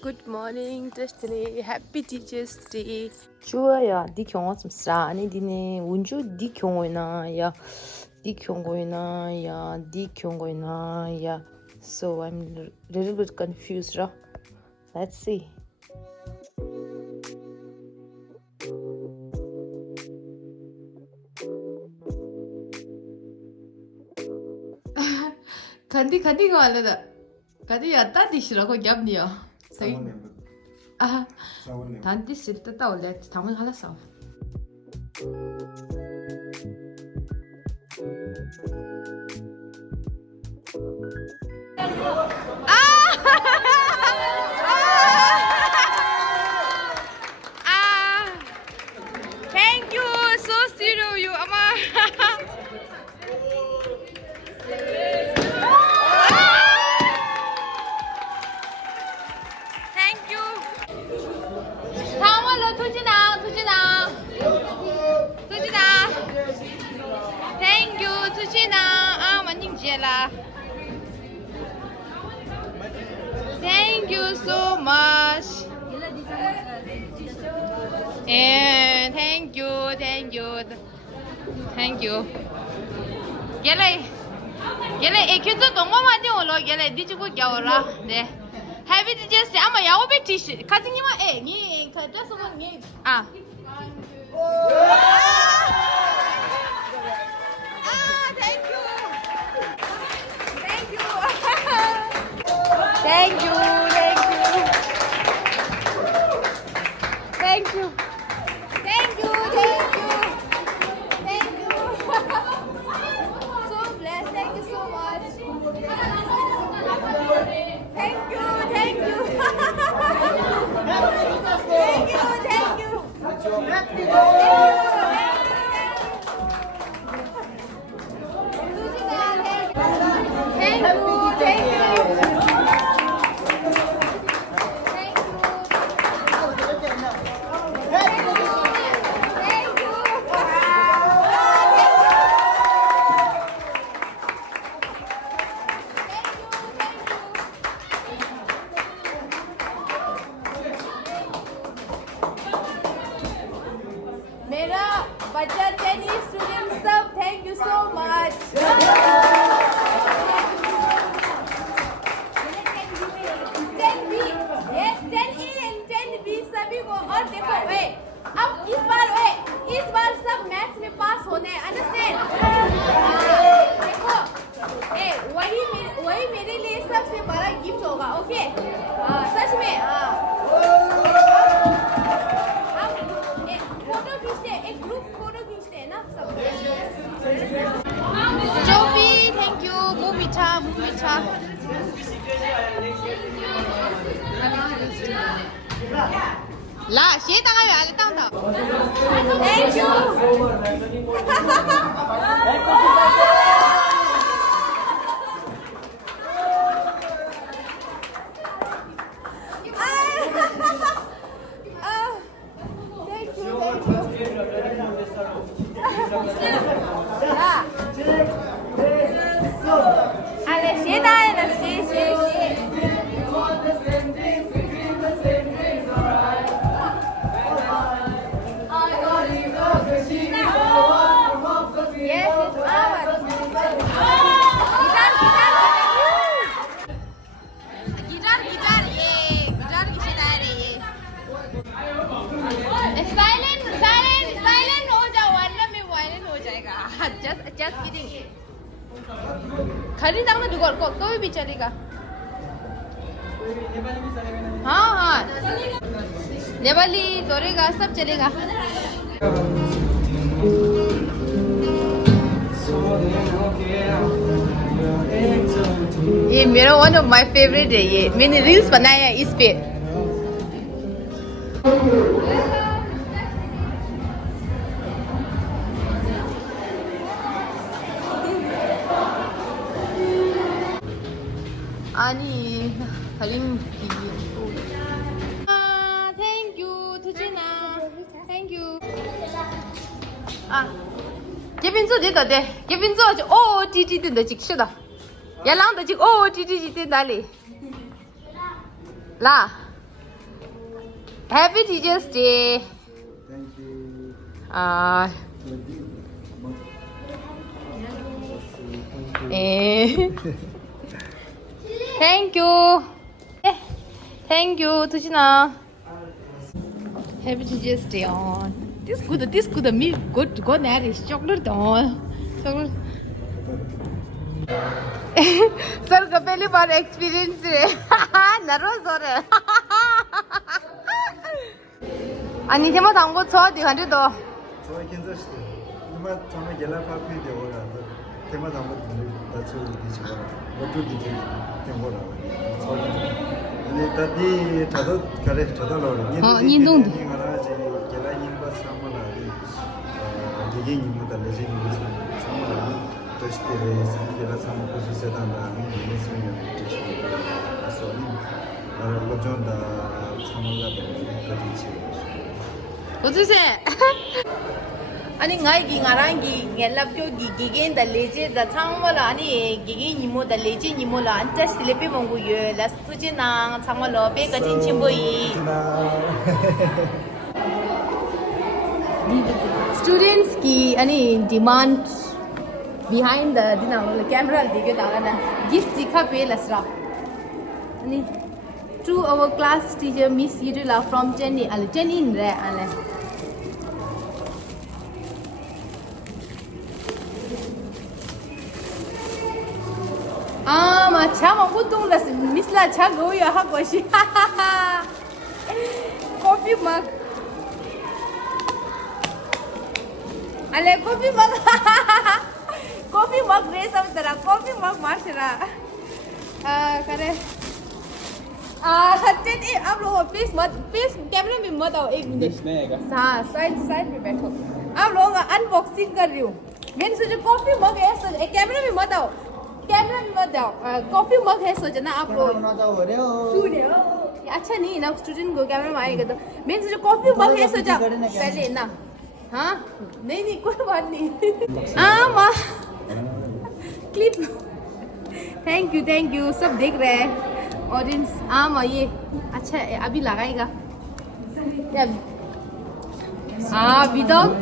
Good morning, Destiny. Happy Teachers Day. 주아야, 네 경험 좀 싸니 니네 운주 네 경험이나야, 네 경험이나야, 네 경험이나야. So I'm a little bit confused, right? Let's see. 간디 거 알려다. 간디 야따 디시라고 yap니요. 아, 단디 실때 따올래. 담은 할았어. Thank you, so sweet of you, Ama. Thank you. 다음으로 투진아. Thank you, 투진아. 아, 완전 지혜라. Thank you so much. And thank you. Gele ekito dongo mati olo gele dijugo gyawra de. Happy Teachers Day. 아마 야오베 티시. 가진이마 니 가져서 니. 아. Thank you. So blessed. Thank you so much. Thank you. मेरा बच्चा 10 students सब thank you so much. 10B yes 10A and 10B सभी को और देखो अब इस बार सब मैथ्स में पास होने हैं understand? देखो वही मेरे लिए सबसे बड़ा गिफ्ट होगा ओके सच में एक ग्रुप फोटो खींचते हैं ना सब जोबी थैंक यू मुमिचा ला शेर 당하면 안 땅다 thank you Just kidding. खरीदांग में दुकान को कोई भी चलेगा. हाँ नेपाली तोरेगा सब चलेगा. ये मेरा one of my favorite है ये मैंने रील्स बनाया है इस पे. 아니 달림 thank you 투진아 thank you这边做这个的这边做就滴滴的几是的也让的就滴滴的哪里啦 Happy Teachers Day. Thank you. Ah. Thank you. Thank you, Tujina. Happy Teachers Day on. This good me good go nourish chocolate on. Chocolate. Sir का पहली बार experience है. nervous हो रहे. 아니 제목 담고 저 뒤한테 더. 저 괜찮으시죠? 이마 정말 연락 받고 되어라. 대마 담고 다쳐 뒤집어. 어떻게 뒤집어? 된거라. 근데 다디 저도 그래 저도 러리. 니동도. 하나지 연락 임바 삼마나. 이게 임무다 레지 임무 삼마나. 도시대에 상대가 삼고 수세단다. 이메시면 되시고. 그래서 로존다 삼마가 되지. 어디세? 아니 나이기 나랑기 갤랍교 기기겐 달레제 다 창말아 아니 기기 니모 달레제 니모라 안타 슬레페 봉구여 라스투지나 창말로 베가 진침보이 students ki ani demand behind the camera dige dagana gift dikha pe lasra ani to our class teacher Miss Yudula from Jenny in re ale अच्छा म बुद्धों लस मिसला अच्छा गयो हा कोशी कॉफी मग अले कॉफी मग रे सब तरह कॉफी मग मारसरा करे हटन ए आप लोग प्लीज कैमरा में मत आओ एक मिनट हाँ साइड में बैठो आप लोग अनबॉक्सिंग कर रही हूँ मैंने सोचा कॉफी मग है कैमरा में मत आओ कॉफी मग है सोचा ना आप लोग सुने अच्छा नहीं ना स्टूडेंट को कैमरा में आएगा तो मैंने सोचा कॉफी मग है सोचा पहले ना हाँ नहीं कोई बात नहीं हाँ माँ क्लिप थैंक यू सब देख रहे हैं ऑडियंस हाँ माँ ये अच्छा अभी लगाएगा हाँ विदाउट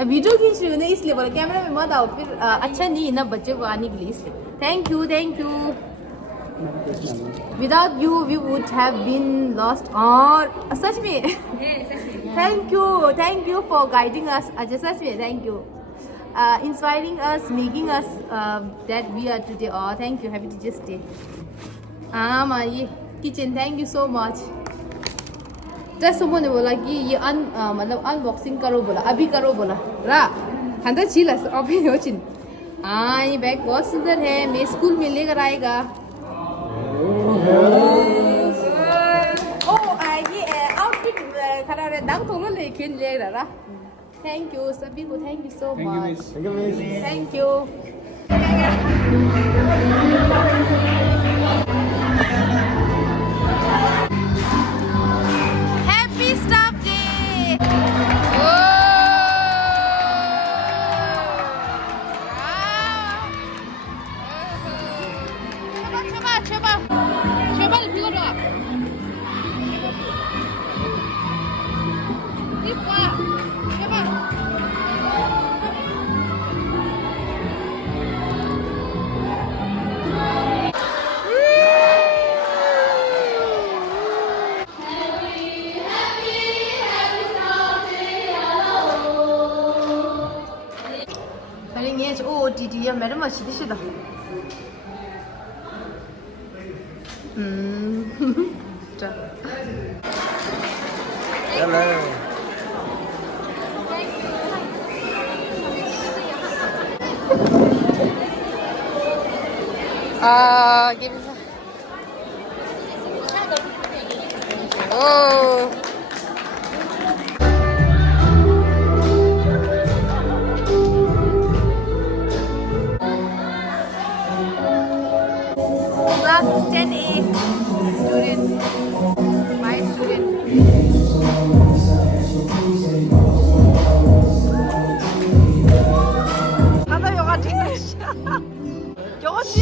वीडियो खींच रही हूँ ना इसलिए बोला कैमरा में मत आओ फिर अच्छा नहीं ना बच्चे को आने के लिए इसलिए thank you without you we would have been lost और सच में thank you for guiding us अच्छा सच में thank you inspiring us making us that we are today और thank you happy teachers day हाँ माँ ये kitchen thank you so much जैसे उन्होंने बोला कि ये मतलब अनबॉक्सिंग करो बोला अभी करो बोला रा हंदा चिल्ला अभी हो चिन हाँ ये बैग बहुत सुंदर है मैं स्कूल में लेकर आएगा ये आउटफिट खड़ा रहे दांग तो ले खेल ले रहा थैंक यू सभी को thank you so much thank you 제발 이거라. 이거 제발. 빨리 얘 오 디디야 매를 마시듯이다. 자. Hello. give me some. Oh. Class 10A student, my student. 하다 영화 찍으시. 영화씨.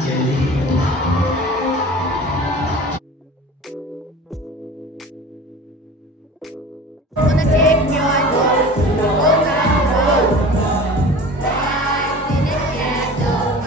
Gonna take your advice. All night long. In a candle.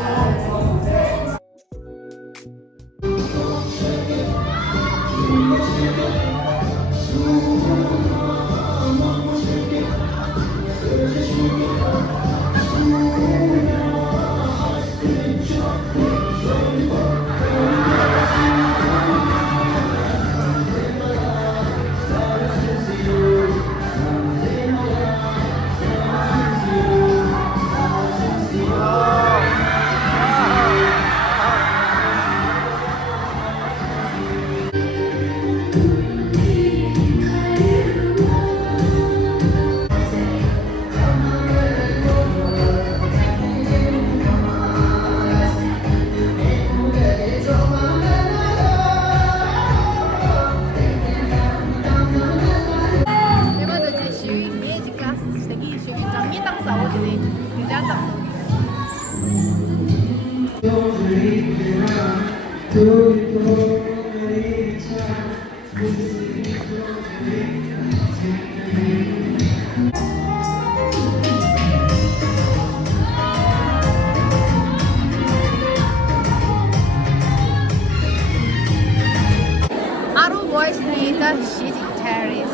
Aru voice leader she's terrorist.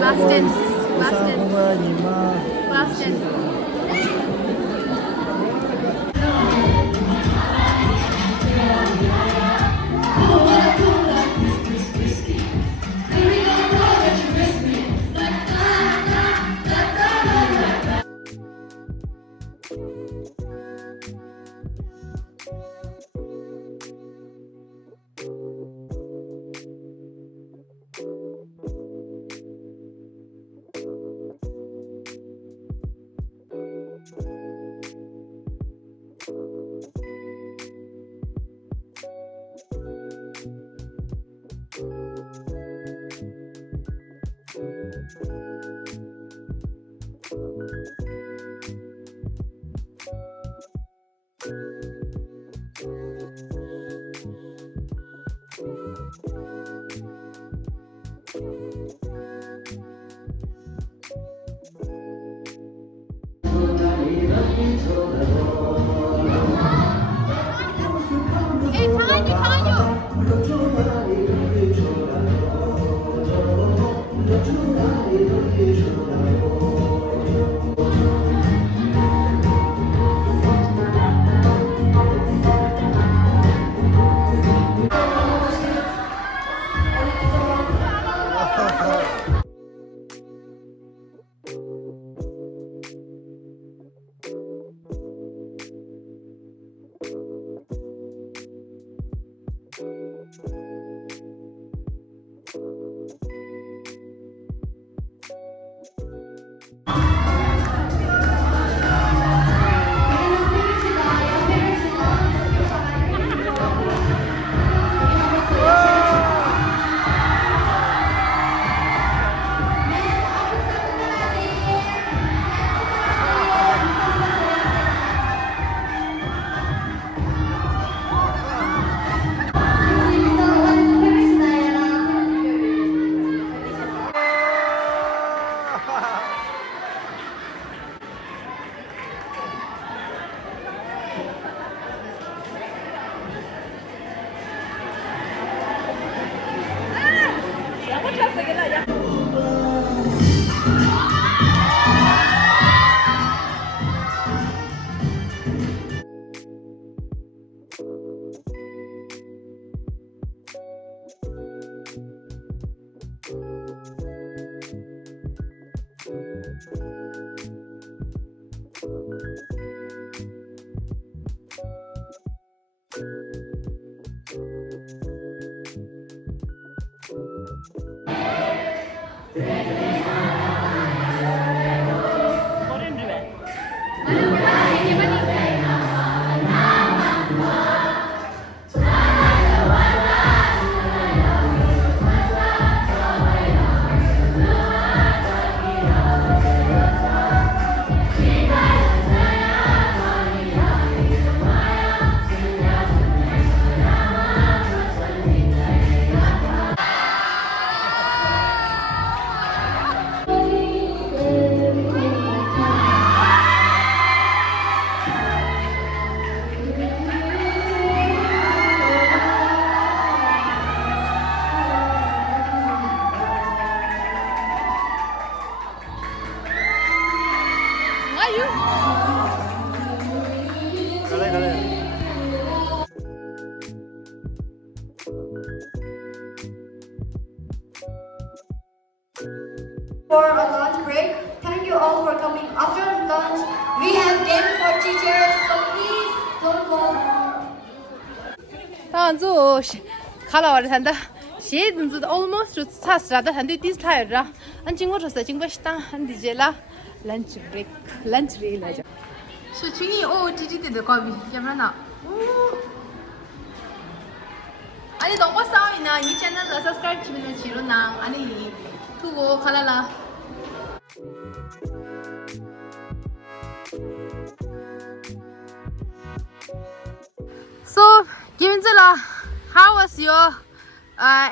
Last dance. Last dance. Hey, Tanya! 그래. For a lunch break. Thank you all for coming. After lunch, we have game for teachers, so please don't go. 当初卡老的谈的，现在子 almost 就差十的谈的第四台了，俺经过这是经过是当俺的这了 lunch break 来着。是去年哦，弟弟的高比，干嘛呢？아니 너무 싸우이나 이 채널 subscribe 치면 지루나 아니 두고 갈라라. So 김진라, how was your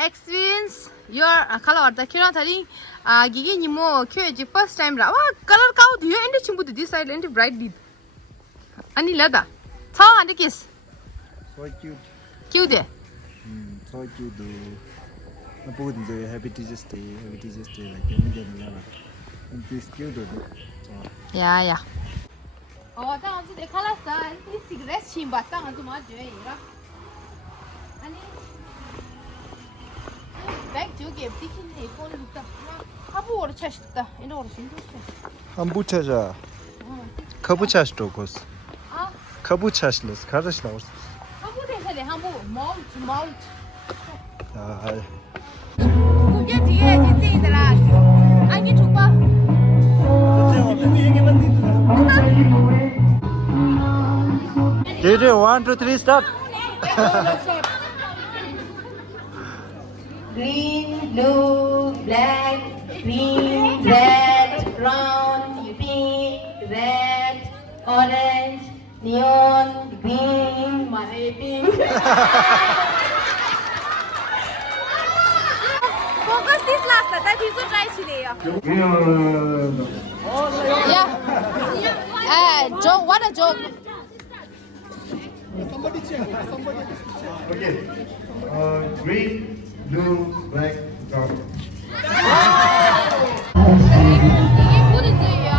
experience? Your color the kira thari gigi ni mo kyoji first time ra wa color ka du end chimbu this side and bright deep ani lada tha and kiss So cute. cute So cute. 나 보고 이제 Happy Teachers Day like 이런 this cute. 야야当时的看了啥你cigarette亲吧当时嘛觉得아니 백 저기 비키니 폰 룩다 하부 오르 차시다 이거 오르 신도 한부 찾아. 커브 찾도 고스. 아 커브 찾을스. 가르치 나올. 하부 대사래 하부 마운트 아. 그게 뒤에 진짜이더라 아니 줘봐 Ready? 1, 2, 3, start. Green, blue, black, green, red, brown, pink, red, orange, neon, green, pink. Focus this last, that is so try today. Yeah. Joke, what a joke. Okay. Green, blue, black, brown. 이게 무슨 뜻이야?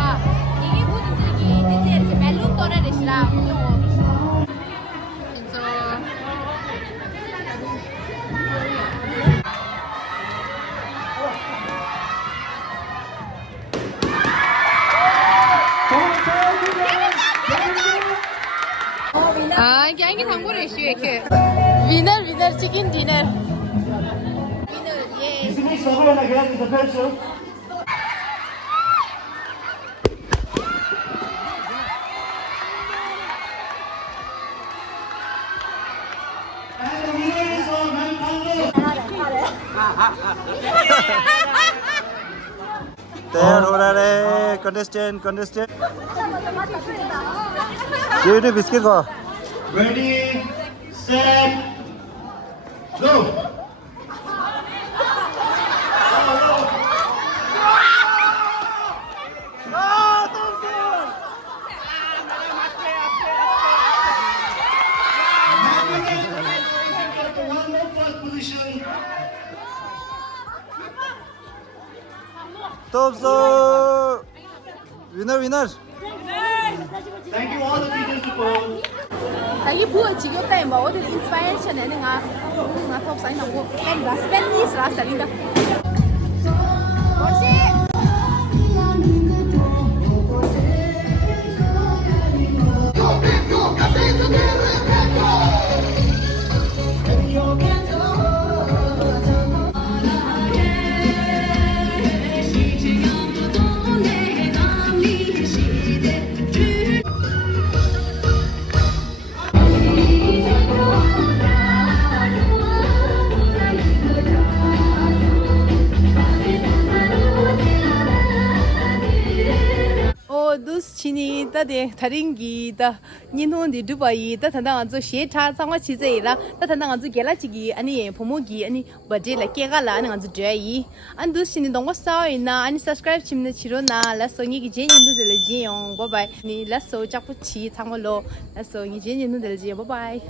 이게 무슨 뜻이? 이제 멜론 떠나는 시라. 이게 당구를 쉬게 그 위너 치킨 디너. 위너 예. तैयार हो रहा है contestant. ये biscuit को. Ready, set, go. Top so winner. Thank you all the teachers for. 이게 뭐야 지금 때 뭐 어디 인스파이레이션 내는 거 톱 사인 하고 스페니스 라스타린다. 치니 따데 다링기다 니노디 두바이다 탄당한조 셰차 상화 치제라 탄당한조 게라치기 아니 포모기 아니 버제라 깨가라 안한조 제이 안두시니 동거 싸이나 아니 subscribe 침네 치로나 라송이기 제니도들 지용 바이바이 니 라소 잡부치 상월로 라송이 제니도들 지 바이바이